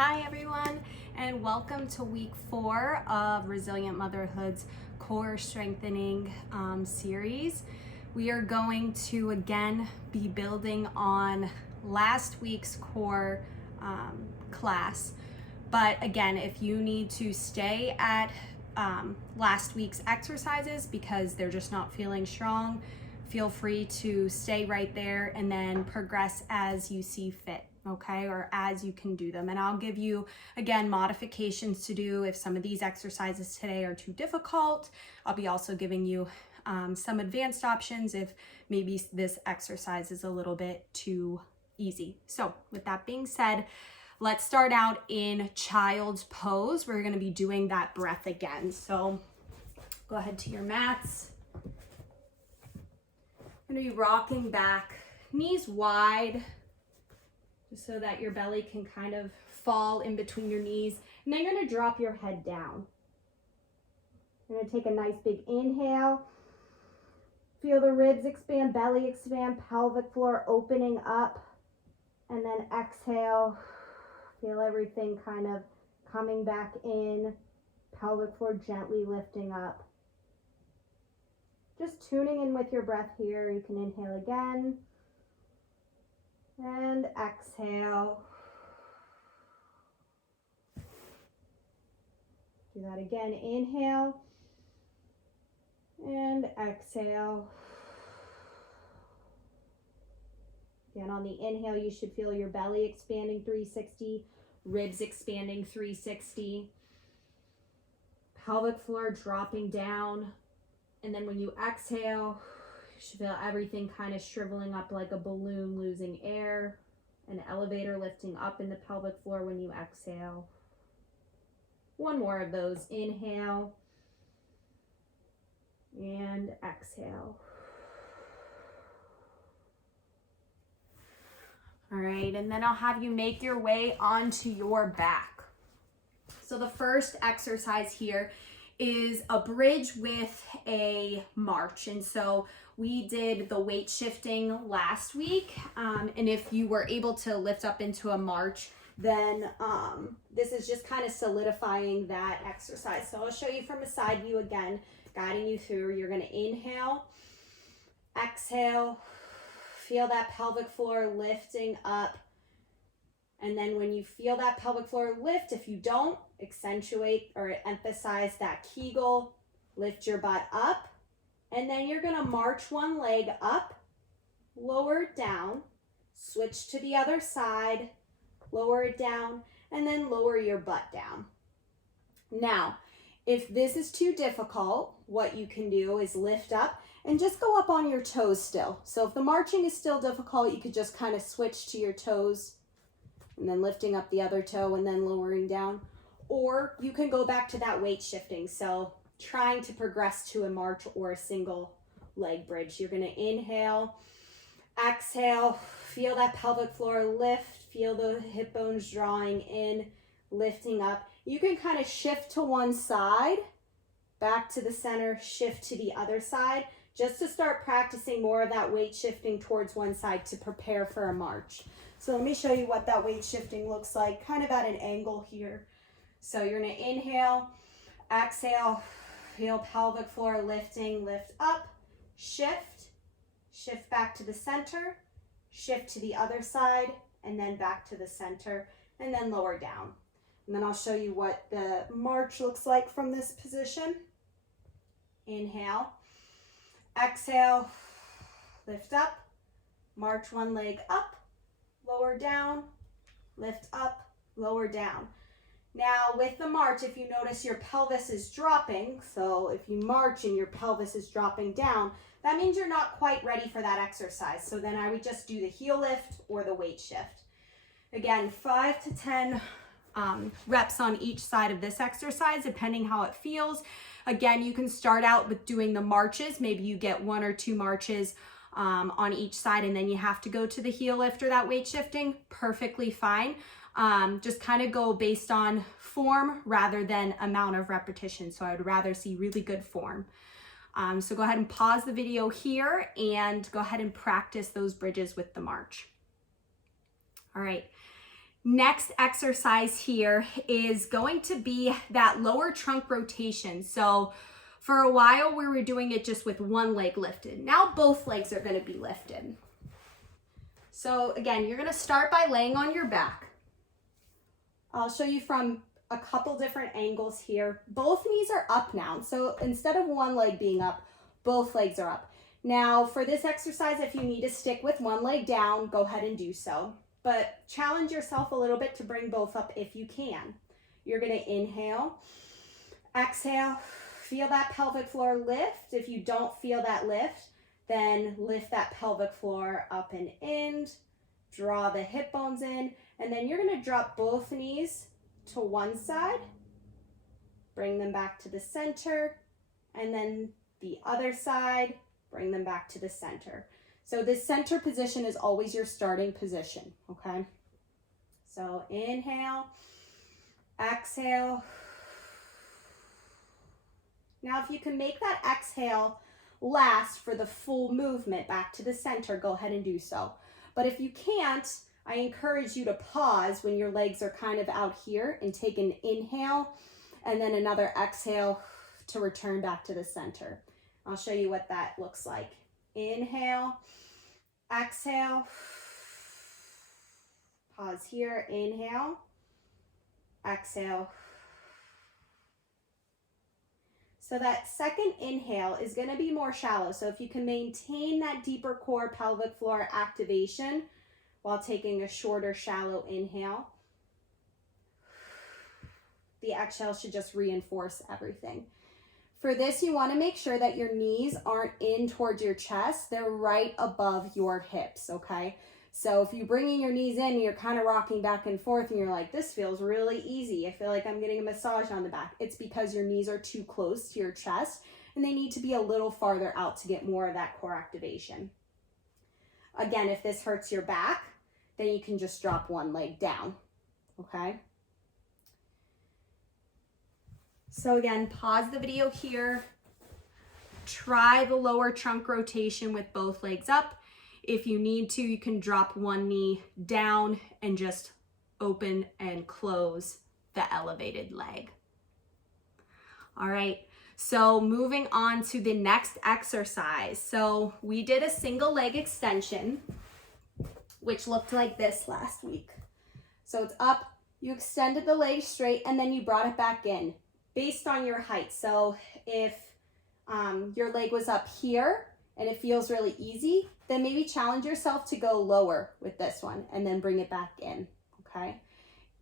Hi everyone, and welcome to week 4 of Resilient Motherhood's core strengthening series. We are going to again be building on last week's core class. But again, if you need to stay at last week's exercises because they're just not feeling strong, feel free to stay right there and then progress as you see fit. Okay, or as you can do them. And I'll give you, again, modifications to do if some of these exercises today are too difficult. I'll be also giving you some advanced options if maybe this exercise is a little bit too easy. So with that being said, let's start out in child's pose. We're going to be doing that breath again. So go ahead to your mats. I'm going to be rocking back, knees wide, just so that your belly can kind of fall in between your knees. And then you're going to drop your head down. You're going to take a nice big inhale. Feel the ribs expand, belly expand, pelvic floor opening up. And then exhale. Feel everything kind of coming back in. Pelvic floor gently lifting up. Just tuning in with your breath here. You can inhale again. And exhale. Do that again. Inhale. And exhale. Again, on the inhale, you should feel your belly expanding 360, ribs expanding 360, pelvic floor dropping down. And then when you exhale, you should feel everything kind of shriveling up like a balloon, losing air. An elevator lifting up in the pelvic floor when you exhale. One more of those. Inhale and exhale. All right, and then I'll have you make your way onto your back. So the first exercise here is a bridge with a march. And so we did the weight shifting last week. And if you were able to lift up into a march, then this is just kind of solidifying that exercise. So I'll show you from a side view again, guiding you through. You're going to inhale, exhale, feel that pelvic floor lifting up. And then when you feel that pelvic floor lift, if you don't, accentuate or emphasize that Kegel, lift your butt up. And then you're gonna march one leg up, lower it down, switch to the other side, lower it down, and then lower your butt down. Now, if this is too difficult, what you can do is lift up and just go up on your toes still. So if the marching is still difficult, you could just kind of switch to your toes and then lifting up the other toe and then lowering down. Or you can go back to that weight shifting. So trying to progress to a march or a single leg bridge. You're gonna inhale, exhale, feel that pelvic floor lift, feel the hip bones drawing in, lifting up. You can kind of shift to one side, back to the center, shift to the other side, just to start practicing more of that weight shifting towards one side to prepare for a march. So let me show you what that weight shifting looks like, kind of at an angle here. So you're gonna inhale, exhale, feel pelvic floor lifting, lift up, shift, shift back to the center, shift to the other side, and then back to the center, and then lower down. And then I'll show you what the march looks like from this position. Inhale, exhale, lift up, march one leg up, lower down, lift up, lower down. Now with the march, if you notice your pelvis is dropping, so if you march and your pelvis is dropping down, that means you're not quite ready for that exercise. So then I would just do the heel lift or the weight shift. Again, 5 to 10 reps on each side of this exercise, depending how it feels. Again, you can start out with doing the marches. Maybe you get 1 or 2 marches on each side, and then you have to go to the heel lift or that weight shifting. Perfectly fine. Just kind of go based on form rather than amount of repetition. So I would rather see really good form. So go ahead and pause the video here and go ahead and practice those bridges with the march. All right. Next exercise here is going to be that lower trunk rotation. So for a while we were doing it just with one leg lifted. Now both legs are going to be lifted. So again, you're going to start by laying on your back. I'll show you from a couple different angles here. Both knees are up now. So instead of one leg being up, both legs are up. Now for this exercise, if you need to stick with one leg down, go ahead and do so. But challenge yourself a little bit to bring both up if you can. You're going to inhale, exhale, feel that pelvic floor lift. If you don't feel that lift, then lift that pelvic floor up and in, draw the hip bones in, and then you're going to drop both knees to one side, bring them back to the center, and then the other side, bring them back to the center. So this center position is always your starting position, okay? So inhale, exhale. Now if you can make that exhale last for the full movement back to the center, go ahead and do so. But if you can't, I encourage you to pause when your legs are kind of out here and take an inhale and then another exhale to return back to the center. I'll show you what that looks like. Inhale, exhale, pause here, inhale, exhale. So that second inhale is going to be more shallow. So if you can maintain that deeper core pelvic floor activation while taking a shorter, shallow inhale, the exhale should just reinforce everything. For this, you want to make sure that your knees aren't in towards your chest. They're right above your hips, okay? So if you're bringing your knees in, you're kind of rocking back and forth and you're like, this feels really easy. I feel like I'm getting a massage on the back. It's because your knees are too close to your chest and they need to be a little farther out to get more of that core activation. Again, if this hurts your back, then you can just drop one leg down, okay? So again, pause the video here. Try the lower trunk rotation with both legs up. If you need to, you can drop one knee down and just open and close the elevated leg. All right, so moving on to the next exercise. So we did a single leg extension, which looked like this last week. So it's up, you extended the leg straight, and then you brought it back in based on your height. So if your leg was up here and it feels really easy, then maybe challenge yourself to go lower with this one and then bring it back in, okay?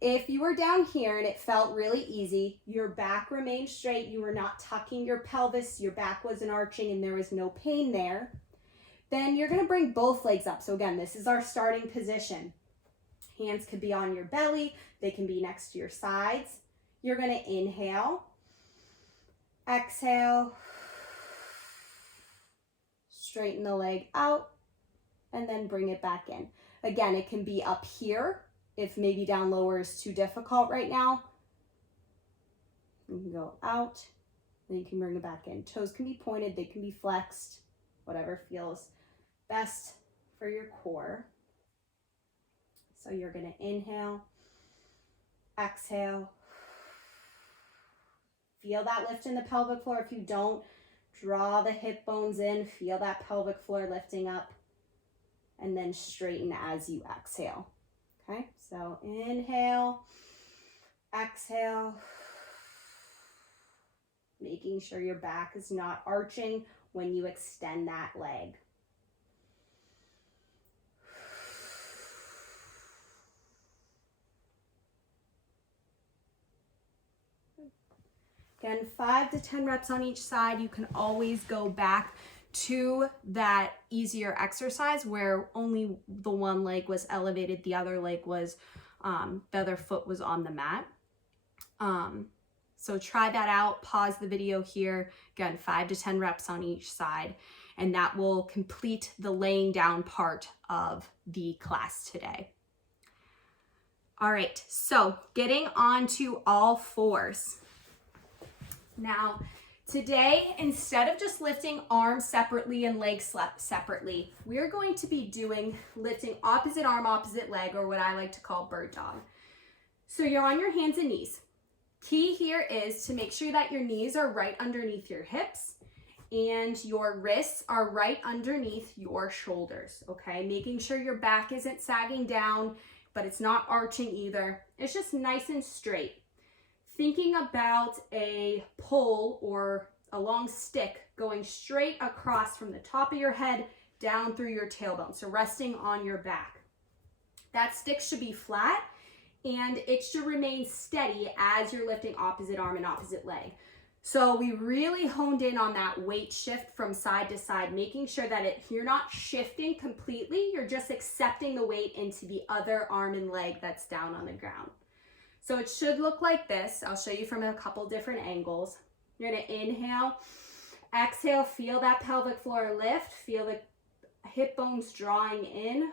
If you were down here and it felt really easy, your back remained straight, you were not tucking your pelvis, your back wasn't arching and there was no pain there, then you're gonna bring both legs up. So again, this is our starting position. Hands could be on your belly, they can be next to your sides. You're gonna inhale, exhale, straighten the leg out, and then bring it back in. Again, it can be up here if maybe down lower is too difficult right now. You can go out, then you can bring it back in. Toes can be pointed, they can be flexed, whatever feels best for your core. So you're gonna inhale, exhale, feel that lift in the pelvic floor. If you don't, draw the hip bones in, feel that pelvic floor lifting up, and then straighten as you exhale. Okay, so inhale, exhale, making sure your back is not arching when you extend that leg. Again, 5 to 10 reps on each side. You can always go back to that easier exercise where only the one leg was elevated, the other leg was, the other foot was on the mat. So try that out, pause the video here. Again, 5 to 10 reps on each side, and that will complete the laying down part of the class today. All right, so getting on to all fours. Now, today, instead of just lifting arms separately and legs separately, we're going to be doing lifting opposite arm, opposite leg, or what I like to call bird dog. So you're on your hands and knees. Key here is to make sure that your knees are right underneath your hips and your wrists are right underneath your shoulders, okay? Making sure your back isn't sagging down, but it's not arching either. It's just nice and straight. Thinking about a pole or a long stick going straight across from the top of your head down through your tailbone, so resting on your back. That stick should be flat and it should remain steady as you're lifting opposite arm and opposite leg. So we really honed in on that weight shift from side to side, making sure that you're not shifting completely, you're just accepting the weight into the other arm and leg that's down on the ground. So it should look like this. I'll show you from a couple different angles. You're gonna inhale, exhale, feel that pelvic floor lift, feel the hip bones drawing in.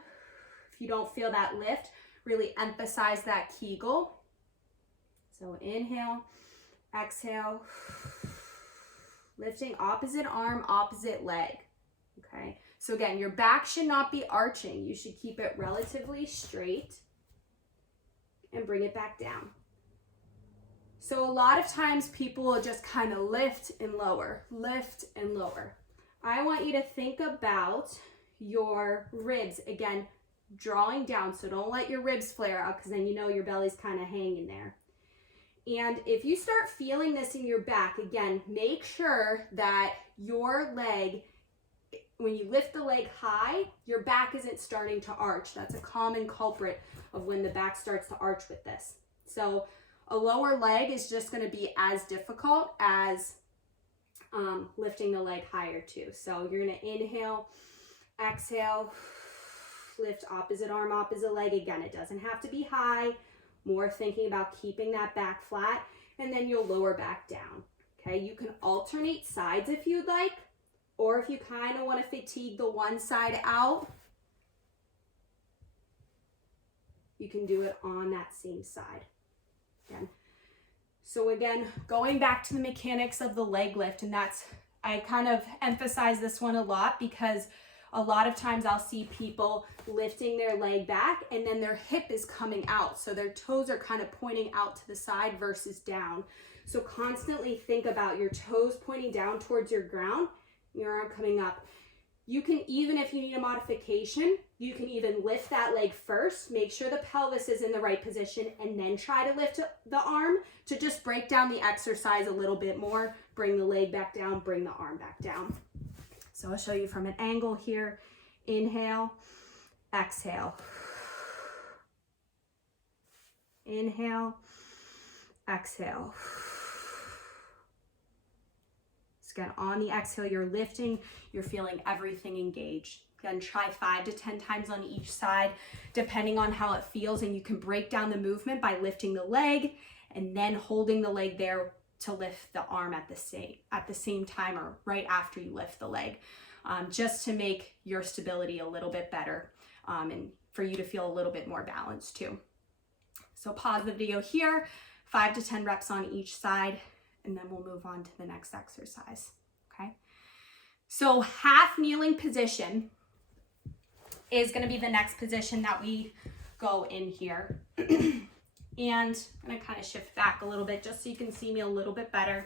If you don't feel that lift, really emphasize that Kegel. So inhale, exhale, lifting opposite arm, opposite leg, okay? So again, your back should not be arching. You should keep it relatively straight and bring it back down. So a lot of times people will just kind of lift and lower, lift and lower. I want you to think about your ribs, again, drawing down. So don't let your ribs flare out because then you know your belly's kind of hanging there. And if you start feeling this in your back, again, make sure that your leg, when you lift the leg high, your back isn't starting to arch. That's a common culprit of when the back starts to arch with this. So a lower leg is just going to be as difficult as lifting the leg higher too. So you're going to inhale, exhale, lift opposite arm, opposite leg. Again, it doesn't have to be high. More thinking about keeping that back flat, and then you'll lower back down. Okay, you can alternate sides if you'd like, or if you kind of want to fatigue the one side out, you can do it on that same side. Again. So again, going back to the mechanics of the leg lift, and I kind of emphasize this one a lot because a lot of times I'll see people lifting their leg back and then their hip is coming out. So their toes are kind of pointing out to the side versus down. So constantly think about your toes pointing down towards your ground, your arm coming up. You can even, if you need a modification, you can even lift that leg first, make sure the pelvis is in the right position, and then try to lift the arm to just break down the exercise a little bit more. Bring the leg back down, bring the arm back down. So I'll show you from an angle here. Inhale, exhale. Inhale, exhale. So again, on the exhale, you're lifting, you're feeling everything engaged. Again, try 5 to 10 times on each side, depending on how it feels, and you can break down the movement by lifting the leg and then holding the leg there to lift the arm at the same time or right after you lift the leg, just to make your stability a little bit better and for you to feel a little bit more balanced too. So pause the video here, 5 to 10 reps on each side, and then we'll move on to the next exercise, okay? So half kneeling position is gonna be the next position that we go in here. And I'm gonna kind of shift back a little bit just so you can see me a little bit better.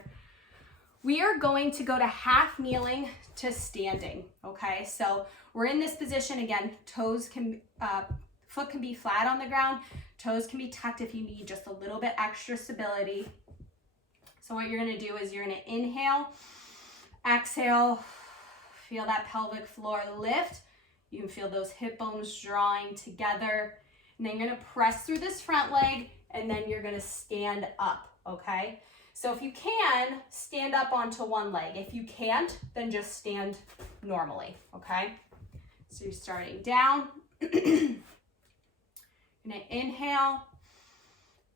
We are going to go to half kneeling to standing, okay? So we're in this position again, foot can be flat on the ground, toes can be tucked if you need just a little bit extra stability. So what you're gonna do is you're gonna inhale, exhale, feel that pelvic floor lift. You can feel those hip bones drawing together. And then you're gonna press through this front leg, and then you're gonna stand up, okay? So if you can, stand up onto one leg. If you can't, then just stand normally, okay? So you're starting down. You're gonna inhale,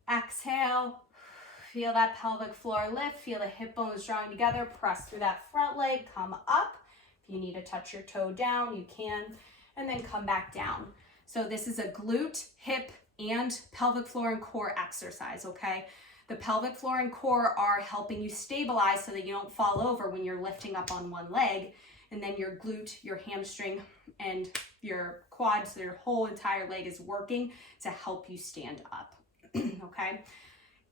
exhale, feel that pelvic floor lift, feel the hip bones drawing together, press through that front leg, come up. If you need to touch your toe down, you can, and then come back down. So this is a glute, hip, and pelvic floor and core exercise, okay? The pelvic floor and core are helping you stabilize so that you don't fall over when you're lifting up on one leg. And then your glute, your hamstring, and your quad, so your whole entire leg is working to help you stand up, okay? okay?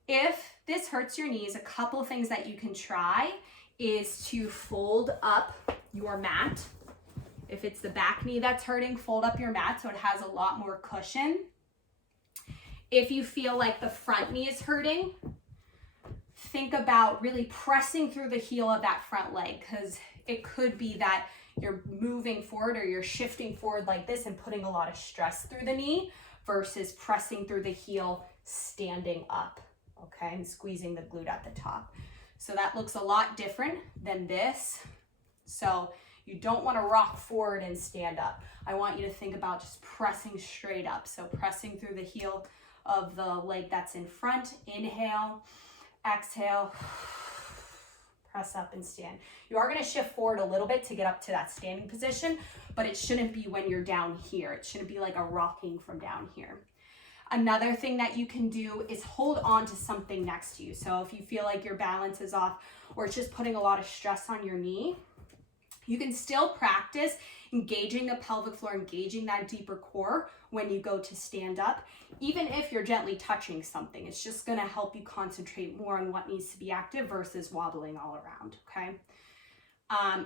If this hurts your knees, a couple things that you can try is to fold up your mat. If it's the back knee that's hurting, fold up your mat so it has a lot more cushion. If you feel like the front knee is hurting, think about really pressing through the heel of that front leg, because it could be that you're moving forward or you're shifting forward like this and putting a lot of stress through the knee versus pressing through the heel, standing up, okay, and squeezing the glute at the top. So that looks a lot different than this. So you don't want to rock forward and stand up. I want you to think about just pressing straight up. So pressing through the heel of the leg that's in front. Inhale, exhale, press up and stand. You are going to shift forward a little bit to get up to that standing position, but it shouldn't be when you're down here. It shouldn't be like a rocking from down here. Another thing that you can do is hold on to something next to you. So if you feel like your balance is off or it's just putting a lot of stress on your knee, you can still practice engaging the pelvic floor, engaging that deeper core when you go to stand up. Even if you're gently touching something, it's just going to help you concentrate more on what needs to be active versus wobbling all around, okay?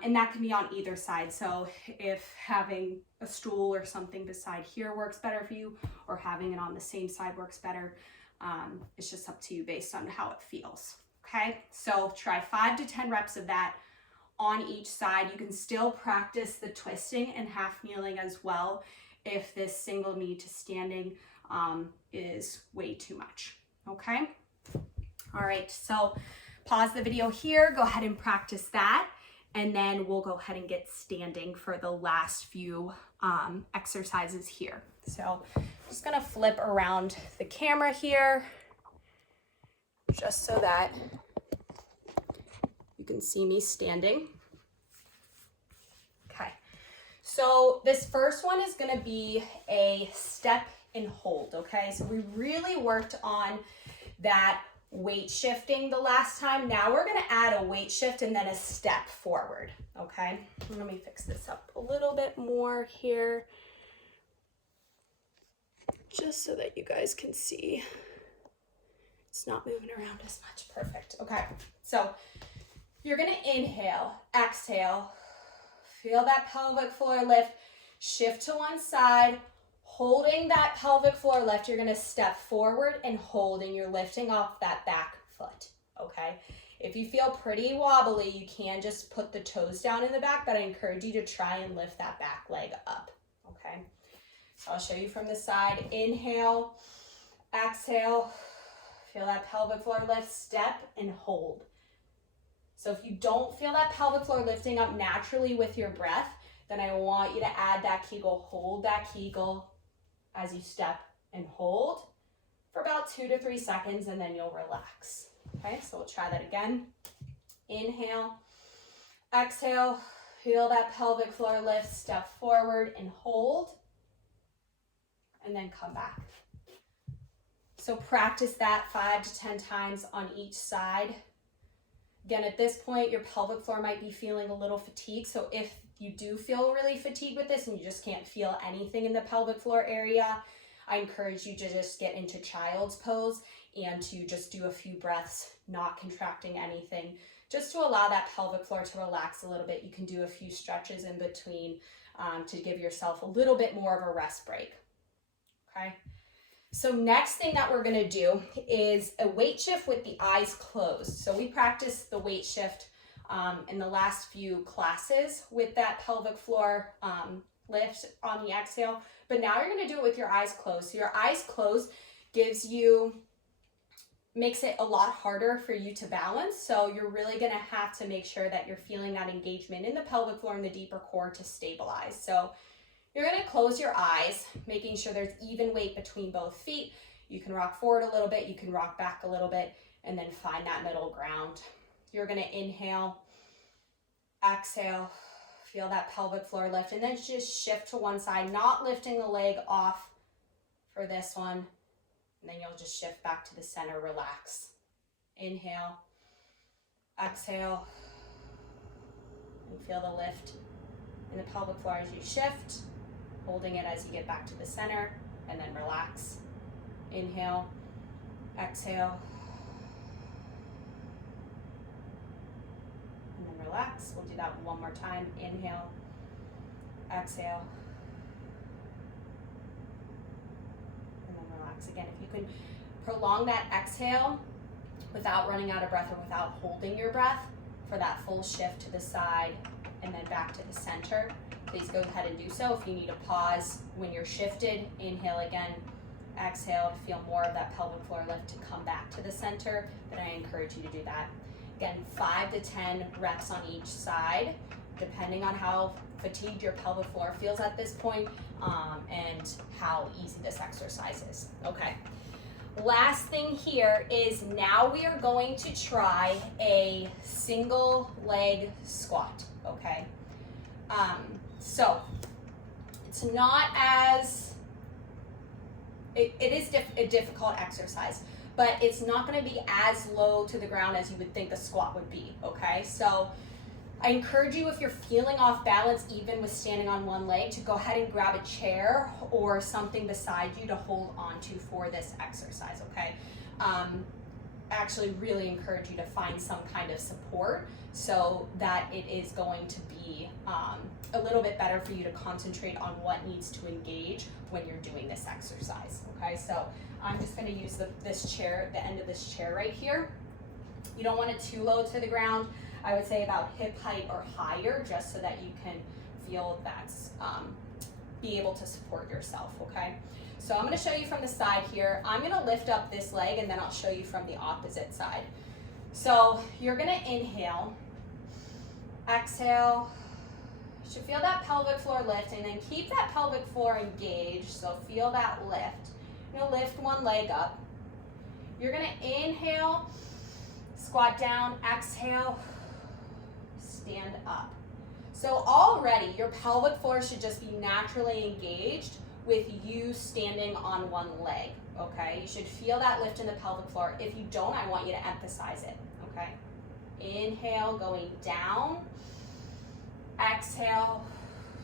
And that can be on either side. So if having a stool or something beside here works better for you, or having it on the same side works better, it's just up to you based on how it feels, okay? So try 5 to 10 reps of that on each side. You can still practice the twisting and half kneeling as well if this single knee to standing is way too much, okay? All right, so pause the video here, go ahead and practice that, and then we'll go ahead and get standing for the last few exercises here. So I'm just gonna flip around the camera here just so that you can see me standing. Okay, so this first one is gonna be a step and hold, okay? So we really worked on that weight shifting the last time. Now we're gonna add a weight shift and then a step forward, okay? Let me fix this up a little bit more here, just so that you guys can see it's not moving around as much. Perfect, okay. So you're gonna inhale, exhale, feel that pelvic floor lift, shift to one side, holding that pelvic floor lift, you're gonna step forward and hold, and you're lifting off that back foot, okay? If you feel pretty wobbly, you can just put the toes down in the back, but I encourage you to try and lift that back leg up, okay? So I'll show you from the side. Inhale, exhale, feel that pelvic floor lift, step and hold. So if you don't feel that pelvic floor lifting up naturally with your breath, then I want you to add that Kegel, hold that Kegel as you step and hold for about 2 to 3 seconds, and then you'll relax. Okay, so we'll try that again. Inhale, exhale, feel that pelvic floor lift, step forward and hold, and then come back. So practice that 5 to 10 times on each side. Again, at this point, your pelvic floor might be feeling a little fatigued. So if you do feel really fatigued with this and you just can't feel anything in the pelvic floor area, I encourage you to just get into child's pose and to just do a few breaths, not contracting anything, just to allow that pelvic floor to relax a little bit. You can do a few stretches in between to give yourself a little bit more of a rest break, okay? So next thing that we're gonna do is a weight shift with the eyes closed. So we practiced the weight shift in the last few classes with that pelvic floor lift on the exhale, but now you're gonna do it with your eyes closed. So your eyes closed makes it a lot harder for you to balance. So you're really gonna have to make sure that you're feeling that engagement in the pelvic floor and the deeper core to stabilize. So you're gonna close your eyes, making sure there's even weight between both feet. You can rock forward a little bit, you can rock back a little bit, and then find that middle ground. You're gonna inhale, exhale, feel that pelvic floor lift, and then just shift to one side, not lifting the leg off for this one. And then you'll just shift back to the center, relax. Inhale, exhale, and feel the lift in the pelvic floor as you shift, holding it as you get back to the center, and then relax. Inhale, Exhale. And then relax. We'll do that one more time. Inhale. Exhale. And then relax. Again, if you can prolong that exhale without running out of breath or without holding your breath for that full shift to the side and then back to the center, please go ahead and do so. If you need a pause when you're shifted, inhale again, exhale to feel more of that pelvic floor lift to come back to the center, then I encourage you to do that. Again, 5 to 10 reps on each side, depending on how fatigued your pelvic floor feels at this point, and how easy this exercise is. Okay. Last thing here is now we are going to try a single leg squat, okay? So it's not as, it is a difficult exercise, but it's not gonna be as low to the ground as you would think a squat would be, okay? So I encourage you, if you're feeling off balance, even with standing on one leg, to go ahead and grab a chair or something beside you to hold onto for this exercise, okay? I actually really encourage you to find some kind of support so that it is going to be a little bit better for you to concentrate on what needs to engage when you're doing this exercise, okay? So I'm just gonna use this chair, the end of this chair right here. You don't want it too low to the ground. I would say about hip height or higher, just so that you can feel that's, be able to support yourself, okay? So I'm gonna show you from the side here. I'm gonna lift up this leg and then I'll show you from the opposite side. So you're gonna inhale, exhale, you should feel that pelvic floor lift and then keep that pelvic floor engaged, so feel that lift. You're gonna lift one leg up. You're gonna inhale, squat down, exhale, stand up. So already your pelvic floor should just be naturally engaged with you standing on one leg, okay? You should feel that lift in the pelvic floor. If you don't, I want you to emphasize it, okay? Inhale, going down. Exhale,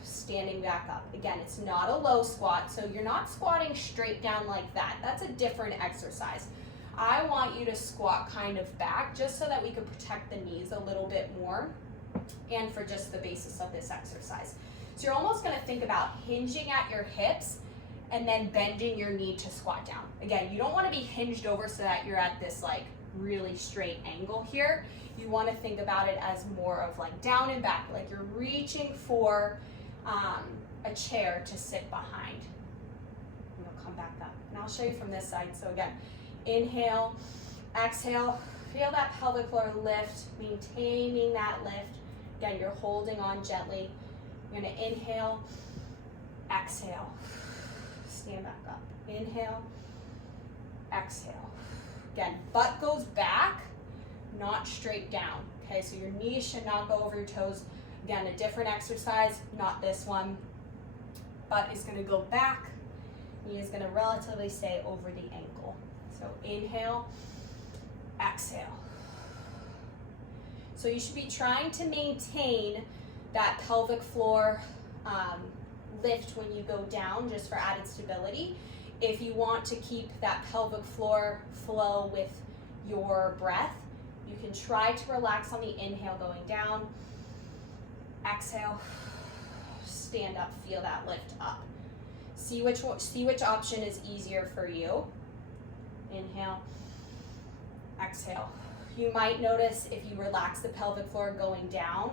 standing back up. Again, it's not a low squat, so you're not squatting straight down like that. That's a different exercise. I want you to squat kind of back just so that we can protect the knees a little bit more and for just the basis of this exercise. So you're almost gonna think about hinging at your hips and then bending your knee to squat down. Again, you don't wanna be hinged over so that you're at this like really straight angle here. You wanna think about it as more of like down and back, like you're reaching for a chair to sit behind. And you'll come back up. And I'll show you from this side. So again, inhale, exhale, feel that pelvic floor lift, maintaining that lift. Again, you're holding on gently. You're gonna inhale, exhale, stand back up. Inhale, exhale. Again, butt goes back, not straight down. Okay, so your knees should not go over your toes. Again, a different exercise, not this one. Butt is gonna go back, knee is gonna relatively stay over the ankle. So inhale, exhale. So you should be trying to maintain that pelvic floor lift when you go down, just for added stability. If you want to keep that pelvic floor flow with your breath, you can try to relax on the inhale going down. Exhale, stand up, feel that lift up. See which option is easier for you. Inhale, exhale. You might notice if you relax the pelvic floor going down,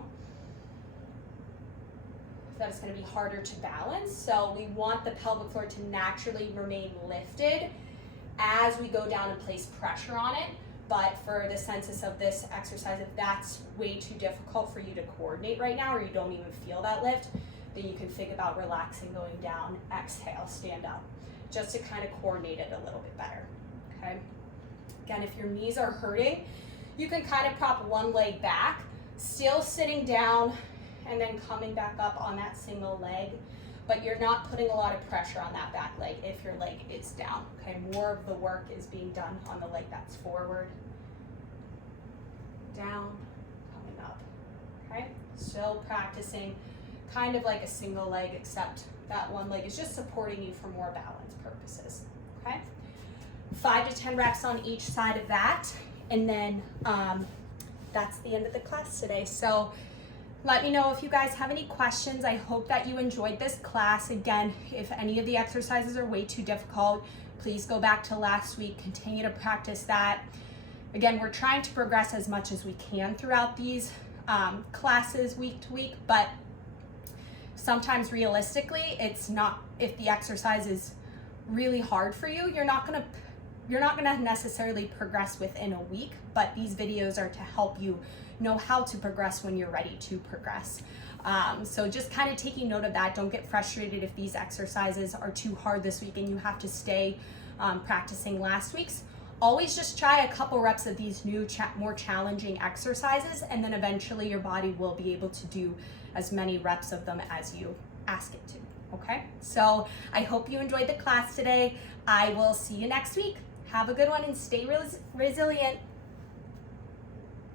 that it's going to be harder to balance. So we want the pelvic floor to naturally remain lifted as we go down and place pressure on it. But for the sense of this exercise, if that's way too difficult for you to coordinate right now, or you don't even feel that lift, then you can think about relaxing, going down, exhale, stand up, just to kind of coordinate it a little bit better, okay? Again, if your knees are hurting, you can kind of prop one leg back, still sitting down, and then coming back up on that single leg, but you're not putting a lot of pressure on that back leg if your leg is down, okay? More of the work is being done on the leg that's forward, down, coming up, okay? Still practicing kind of like a single leg, except that one leg is just supporting you for more balance purposes, okay? 5 to 10 reps on each side of that. And then that's the end of the class today. So let me know if you guys have any questions. I hope that you enjoyed this class. Again, if any of the exercises are way too difficult, please go back to last week, continue to practice that. Again, we're trying to progress as much as we can throughout these classes week to week, but sometimes realistically, it's not, if the exercise is really hard for you, you're not gonna necessarily progress within a week, but these videos are to help you know how to progress when you're ready to progress. So just kind of taking note of that. Don't get frustrated if these exercises are too hard this week and you have to stay practicing last week's. Always just try a couple reps of these new more challenging exercises, and then eventually your body will be able to do as many reps of them as you ask it to. Okay, so I hope you enjoyed the class today. I will see you next week. Have a good one and stay resilient.